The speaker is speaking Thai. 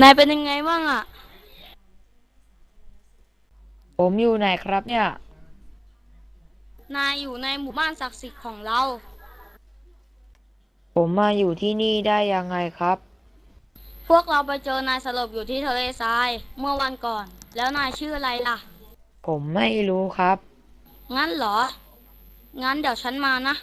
นายเป็นยังไงบ้างอะผมอยู่ไหนครับเนี่ย นายอยู่ในหมู่บ้านศักดิ์สิทธิ์ของเรา ผมมาอยู่ที่นี่ได้ยังไงครับ พวกเราไปเจอนายสลบอยู่ที่ทะเลทรายเมื่อวันก่อน แล้วนายชื่ออะไรล่ะ ผมไม่รู้ครับ งั้นเหรอ งั้นเดี๋ยวฉันมานะ